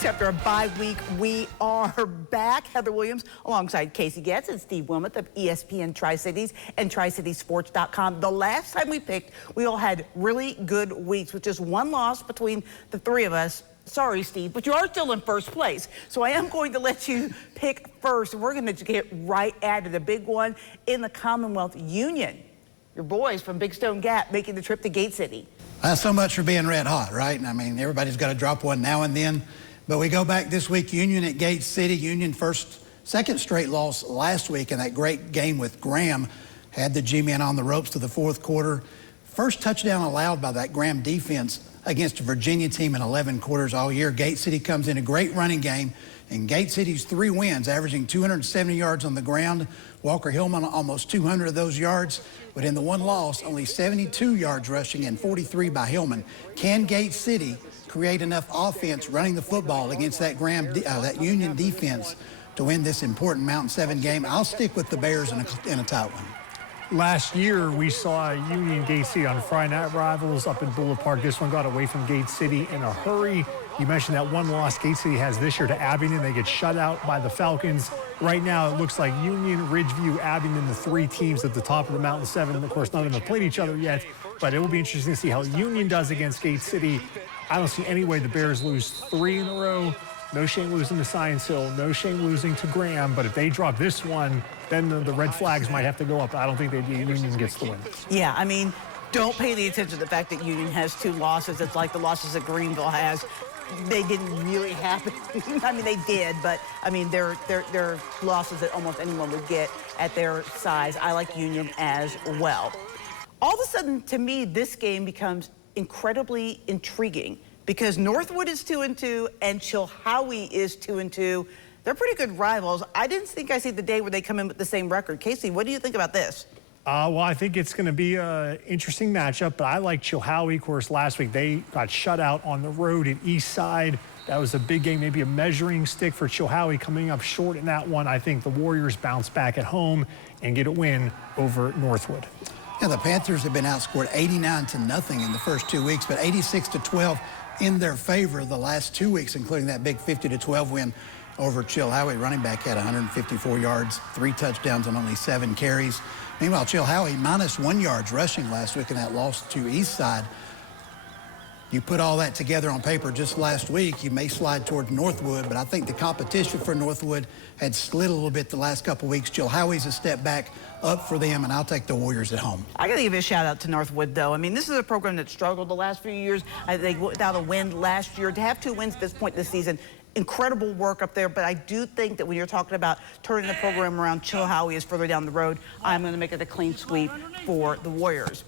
weeks after a bye week, we are back. Heather Williams alongside Casey Getz and Steve Wilmoth of ESPN Tri-Cities and TriCitySports.com. The last time we picked, we all had really good weeks with just one loss between the three of us. Sorry, Steve, but you are still in first place. So I am going to let you pick first. We're going to get right at it. A big one in the Commonwealth Union. Your boys from Big Stone Gap making the trip to Gate City. So much for being red hot, right? I mean, everybody's got to drop one now and then. But we go back this week, Union at Gate City. Union second straight loss last week in that great game with Graham. Had the G-men on the ropes to the fourth quarter. First touchdown allowed by that Graham defense against a Virginia team in 11 quarters all year. Gate City comes in a great running game. And Gate City's 3 wins, averaging 270 yards on the ground. Walker Hillman almost 200 of those yards. But in the one loss, only 72 yards rushing and 43 by Hillman. Can Gate City create enough offense running the football against that that Union defense to win this important Mountain 7 game? I'll stick with the Bears in a tight one. Last year, we saw Union Gate City on Friday Night Rivals up in Bullet Park. This one got away from Gate City in a hurry. You mentioned that one loss Gate City has this year to Abingdon. They get shut out by the Falcons. Right now, it looks like Union, Ridgeview, Abingdon, the 3 teams at the top of the Mountain 7. Of course, none of them have played each other yet, but it will be interesting to see how Union does against Gate City. I don't see any way the Bears lose 3 in a row. No shame losing to Science Hill. No shame losing to Graham. But if they drop this one, then the red flags might have to go up. I don't think Union gets the win. Yeah, I mean, don't pay the attention to the fact that Union has 2 losses. It's like the losses that Greenville has. They didn't really happen. I mean, they did, but I mean, they're losses that almost anyone would get at their size. I like Union as well. All of a sudden, to me, this game becomes incredibly intriguing because Northwood is 2-2 and Chilhowie is 2-2. They're pretty good rivals. I didn't think I see the day where they come in with the same record. Casey, what do you think about this? Well, I think it's going to be an interesting matchup, but I like Chilhowie. Of course, last week they got shut out on the road at East Side. That was a big game, maybe a measuring stick for Chilhowie coming up short in that one. I think the Warriors bounce back at home and get a win over Northwood. Yeah, the Panthers have been outscored 89-0 in the first 2 weeks, but 86-12 in their favor the last 2 weeks, including that big 50-12 win over Chilhowie. Running back had 154 yards, 3 touchdowns on only 7 carries. Meanwhile, Chilhowie -1 yards rushing last week in that loss to East Side. You put all that together on paper just last week, you may slide towards Northwood, but I think the competition for Northwood had slid a little bit the last couple weeks. Chilhowie's a step back up for them, and I'll take the Warriors at home. I got to give a shout out to Northwood, though. I mean, this is a program that struggled the last few years. They without a win last year. To have 2 wins at this point this season, incredible work up there, but I do think that when you're talking about turning the program around, Chilhowie is further down the road. I'm going to make it a clean sweep for the Warriors.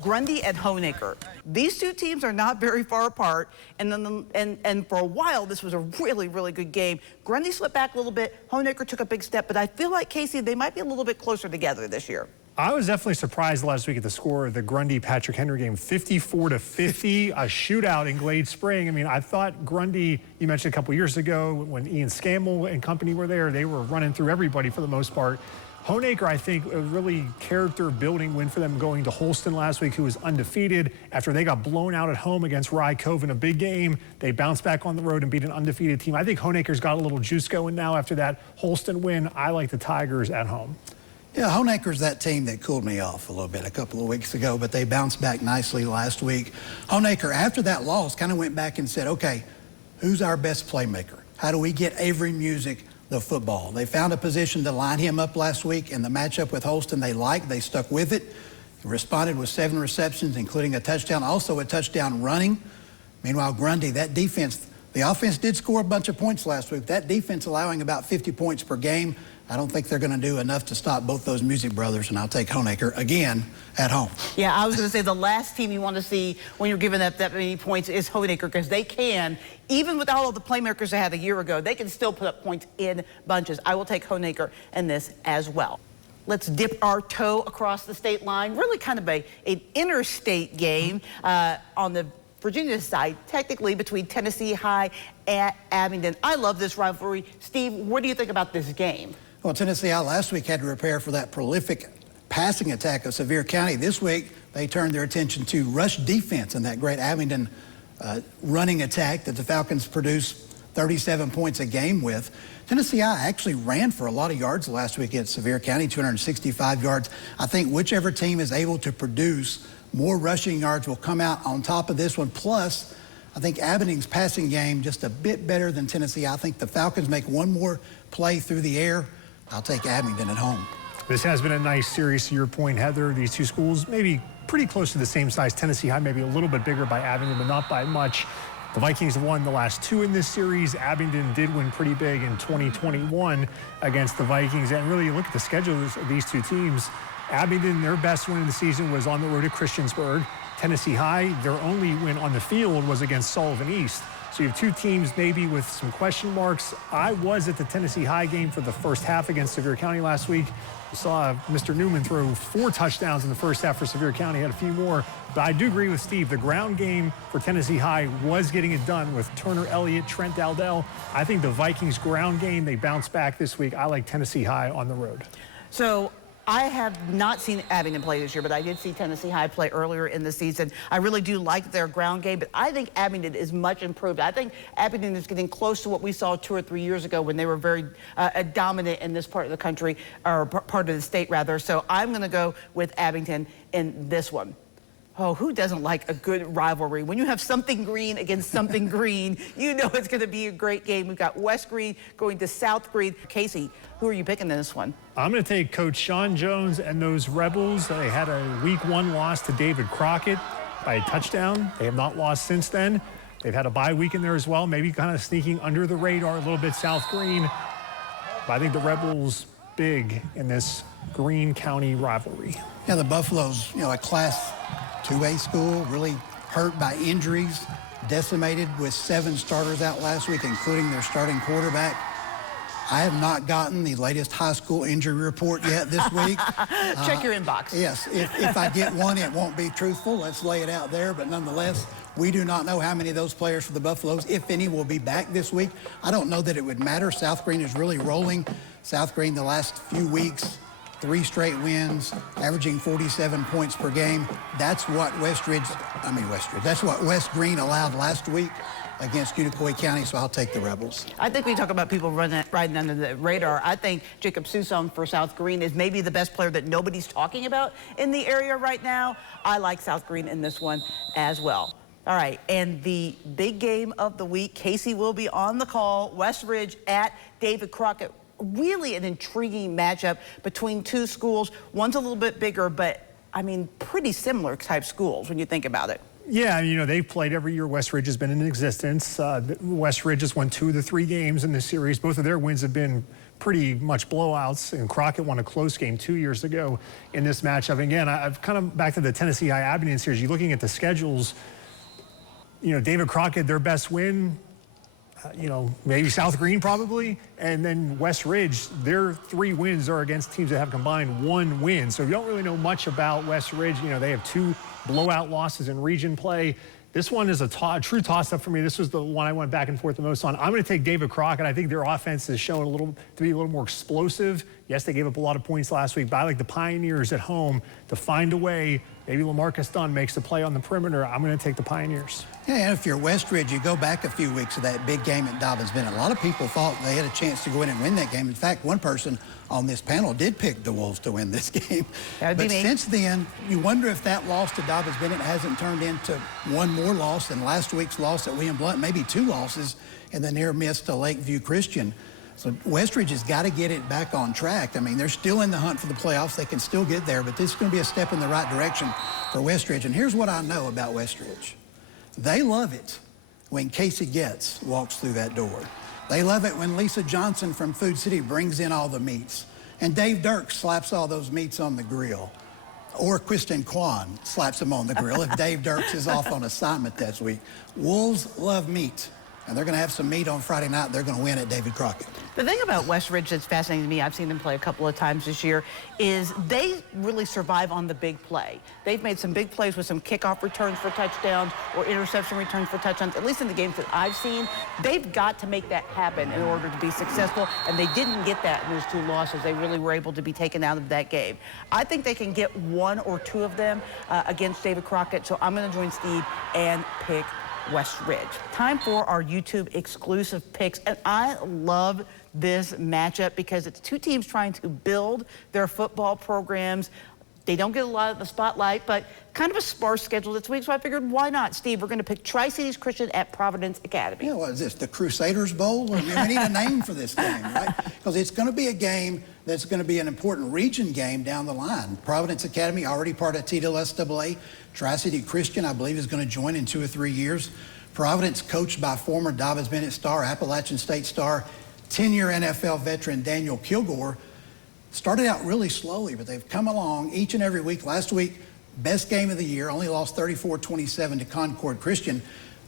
Grundy and Honaker. These 2 teams are not very far apart, and for a while, this was a really, really good game. Grundy slipped back a little bit. Honaker took a big step, but I feel like, Casey, they might be a little bit closer together this year. I was definitely surprised last week at the score of the Grundy-Patrick Henry game, 54-50, a shootout in Glade Spring. I mean, I thought Grundy, you mentioned a couple years ago when Ian Scammell and company were there, they were running through everybody for the most part. Honaker, I think, a really character-building win for them going to Holston last week, who was undefeated. After they got blown out at home against Rye Cove in a big game, they bounced back on the road and beat an undefeated team. I think Honaker's got a little juice going now after that Holston win. I like the Tigers at home. Yeah, Honaker's that team that cooled me off a little bit a couple of weeks ago, but they bounced back nicely last week. Honaker, after that loss, kind of went back and said, okay, who's our best playmaker? How do we get Avery Music the football? They found a position to line him up last week, and the matchup with Holston they liked. They stuck with it. He responded with 7 receptions, including a touchdown, also a touchdown running. Meanwhile, Grundy, that defense, the offense did score a bunch of points last week. That defense allowing about 50 points per game. I don't think they're going to do enough to stop both those Music brothers, and I'll take Honaker again at home. Yeah, I was going to say the last team you want to see when you're giving up that many points is Honaker, because they can, even with all of the playmakers they had a year ago, they can still put up points in bunches. I will take Honaker in this as well. Let's dip our toe across the state line. Really kind of an interstate game on the Virginia side, technically between Tennessee High and Abingdon. I love this rivalry. Steve, what do you think about this game? Well, Tennessee High last week had to prepare for that prolific passing attack of Sevier County. This week, they turned their attention to rush defense and that great Abingdon running attack that the Falcons produced 37 points a game with. Tennessee High actually ran for a lot of yards last week at Sevier County, 265 yards. I think whichever team is able to produce more rushing yards will come out on top of this one. Plus, I think Abington's passing game just a bit better than Tennessee. I think the Falcons make one more play through the air. I'll take Abingdon at home. This has been a nice series, to your point, Heather. These two schools maybe pretty close to the same size. Tennessee High maybe a little bit bigger by Abingdon, but not by much. The Vikings have won the last two in this series. Abingdon did win pretty big in 2021 against the Vikings. And really, you look at the schedules of these two teams. Abingdon, their best win of the season was on the road at Christiansburg. Tennessee High, their only win on the field was against Sullivan East. So you have two teams maybe with some question marks. I was at the Tennessee High game for the first half against Sevier County last week. We saw Mr. Newman throw 4 touchdowns in the first half for Sevier County, had a few more. But I do agree with Steve. The ground game for Tennessee High was getting it done with Turner Elliott, Trent Dowdell. I think the Vikings ground game, they bounce back this week. I like Tennessee High on the road. So I have not seen Abingdon play this year, but I did see Tennessee High play earlier in the season. I really do like their ground game, but I think Abingdon is much improved. I think Abingdon is getting close to what we saw 2 or 3 years ago when they were very dominant in this part of the country, or part of the state, rather. So I'm going to go with Abingdon in this one. Oh, who doesn't like a good rivalry? When you have something green against something green, you know it's going to be a great game. We've got West Greene going to South Greene. Casey, who are you picking in this one? I'm going to take Coach Sean Jones and those Rebels. They had a Week 1 loss to David Crockett by a touchdown. They have not lost since then. They've had a bye week in there as well, maybe kind of sneaking under the radar a little bit, South Greene. But I think the Rebels big in this Greene County rivalry. Yeah, the Buffaloes, a Class 2A school, really hurt by injuries, decimated with 7 starters out last week, including their starting quarterback. I have not gotten the latest high school injury report yet this week. Check your inbox. Yes, if I get one, it won't be truthful. Let's lay it out there. But nonetheless, we do not know how many of those players for the Buffaloes, if any, will be back this week. I don't know that it would matter. South Greene is really rolling. South Greene the last few weeks, 3 straight wins, averaging 47 points per game. That's what West Greene allowed last week against Unicoi County, so I'll take the Rebels. I think we talk about people riding under the radar. I think Jacob Susong for South Greene is maybe the best player that nobody's talking about in the area right now. I like South Greene in this one as well. All right, and the big game of the week, Casey will be on the call. West Ridge at David Crockett. Really an intriguing matchup between two schools. One's a little bit bigger, but I mean, pretty similar type schools when you think about it. Yeah, they've played every year West Ridge has been in existence. West Ridge has won 2 of the 3 games in this series. Both of their wins have been pretty much blowouts, and Crockett won a close game 2 years ago in this matchup. Again, I've kind of back to the Tennessee High Abingdon series. You're looking at the schedules. David Crockett, their best win, maybe South Greene probably, and then West Ridge, their 3 wins are against teams that have combined 1 win. So you don't really know much about West Ridge. They have 2 blowout losses in region play. This one is a true toss-up for me. This was the one I went back and forth the most on. I'm going to take David Crockett. I think their offense is shown to be a little more explosive. Yes, they gave up a lot of points last week, but I like the Pioneers at home to find a way. Maybe LaMarcus Dunn makes the play on the perimeter. I'm going to take the Pioneers. Yeah, and if you're West Ridge, you go back a few weeks to that big game at Dobbins Bennett. A lot of people thought they had a chance to go in and win that game. In fact, one person on this panel did pick the Wolves to win this game. That would be me. Since then, you wonder if that loss to Dobbins Bennett hasn't turned into one more loss than last week's loss at William Blount, maybe 2 losses, and the near miss to Lakeview Christian. So West Ridge has got to get it back on track. I mean, they're still in the hunt for the playoffs. They can still get there, but this is going to be a step in the right direction for West Ridge. And here's what I know about West Ridge. They love it when Casey Getz walks through that door. They love it when Lisa Johnson from Food City brings in all the meats. And Dave Dirk slaps all those meats on the grill. Or Kristen Kwan slaps them on the grill if Dave Dirks is off on assignment this week. Wolves love meat. And they're going to have some meat on Friday night. They're going to win at David Crockett. The thing about West Ridge that's fascinating to me, I've seen them play a couple of times this year, is they really survive on the big play. They've made some big plays with some kickoff returns for touchdowns or interception returns for touchdowns, at least in the games that I've seen. They've got to make that happen in order to be successful, and they didn't get that in those 2 losses. They really were able to be taken out of that game. I think they can get 1 or 2 of them against David Crockett, so I'm going to join Steve and pick West Ridge. Time for our YouTube exclusive picks, and I love this matchup because it's two teams trying to build their football programs. They don't get a lot of the spotlight, but kind of a sparse schedule this week, so I figured, why not? Steve, we're going to pick TriCity's Christian at Providence Academy. Yeah, what is this, the Crusaders Bowl? I mean, we need a name for this game, right? Because it's going to be a game that's going to be an important region game down the line. Providence Academy, already part of TSSAA. TriCity Christian, I believe, is going to join in 2 or 3 years. Providence, coached by former Davis Bennett star, Appalachian State star, 10-year NFL veteran Daniel Kilgore. Started out really slowly, but they've come along each and every week. Last week, best game of the year, only lost 34-27 to Concord Christian.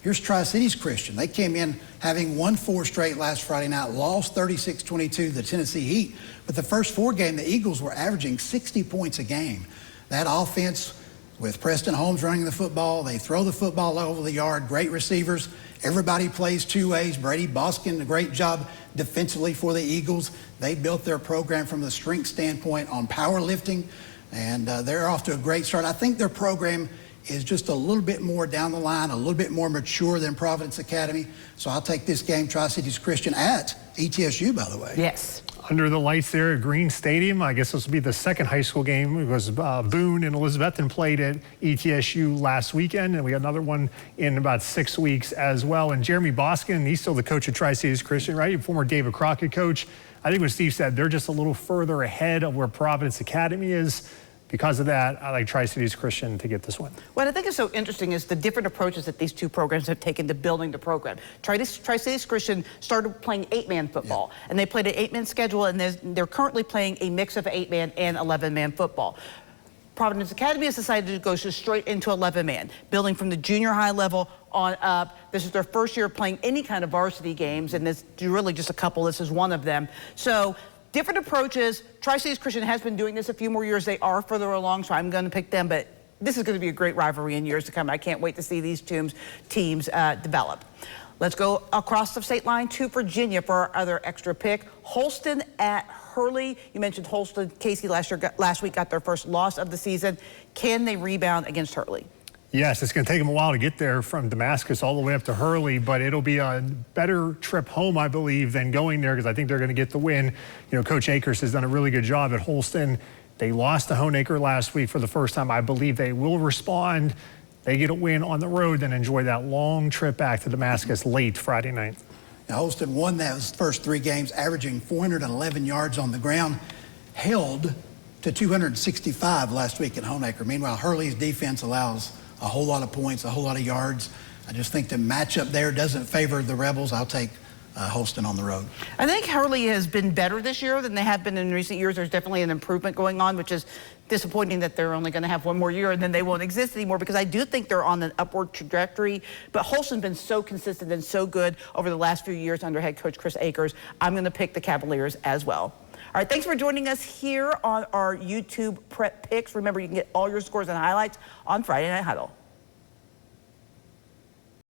Here's Tri-Cities Christian. They came in having won 4 straight last Friday night, lost 36-22 to the Tennessee Heat. But the first 4 games, the Eagles were averaging 60 points a game. That offense, with Preston Holmes running the football, they throw the football over the yard, great receivers. Everybody plays 2 ways. Brady Boskin, a great job defensively for the Eagles. They built their program from the strength standpoint on powerlifting, and they're off to a great start. I think their program is just a little bit more down the line, a little bit more mature than Providence Academy. So I'll take this game, Tri-Cities Christian, at ETSU, by the way. Yes. Under the lights there at Greene Stadium. I guess this will be the second high school game. It was Boone and Elizabethton played at ETSU last weekend, and we got another one in about 6 weeks as well. And Jeremy Boskin, he's still the coach of Tri-Cities Christian, right? Former David Crockett coach. I think what Steve said, they're just a little further ahead of where Providence Academy is. Because of that, I like Tri-Cities Christian to get this one. What I think is so interesting is the different approaches that these two programs have taken to building the program. Tri-Cities Christian started playing 8-man football, and they played an 8-man schedule, and they're currently playing a mix of 8-man and 11-man football. Providence Academy has decided to go straight into 11-man, building from the junior high level on up. This is their first year playing any kind of varsity games, and there's really just a couple. This is one of them. So different approaches. Tri-Cities Christian has been doing this a few more years. They are further along, so I'm going to pick them, but this is going to be a great rivalry in years to come. I can't wait to see these teams develop. Let's go across the state line to Virginia for our other extra pick. Holston at Hurley. You mentioned Holston. Casey last week got their first loss of the season. Can they rebound against Hurley? Yes, it's going to take them a while to get there from Damascus all the way up to Hurley, but it'll be a better trip home, I believe, than going there because I think they're going to get the win. You know, Coach Akers has done a really good job at Holston. They lost to Honaker last week for the first time. I believe they will respond. They get a win on the road, then enjoy that long trip back to Damascus late Friday night. Now, Holston won those first 3 games, averaging 411 yards on the ground, held to 265 last week at Honaker. Meanwhile, Hurley's defense allows a whole lot of points, a whole lot of yards. I just think the matchup there doesn't favor the Rebels. I'll take Holston on the road. I think Hurley has been better this year than they have been in recent years. There's definitely an improvement going on, which is disappointing that they're only going to have one more year and then they won't exist anymore, because I do think they're on an upward trajectory. But Holston's been so consistent and so good over the last few years under head coach Chris Akers. I'm going to pick the Cavaliers as well. All right, thanks for joining us here on our YouTube Prep Picks. Remember, you can get all your scores and highlights on Friday Night Huddle.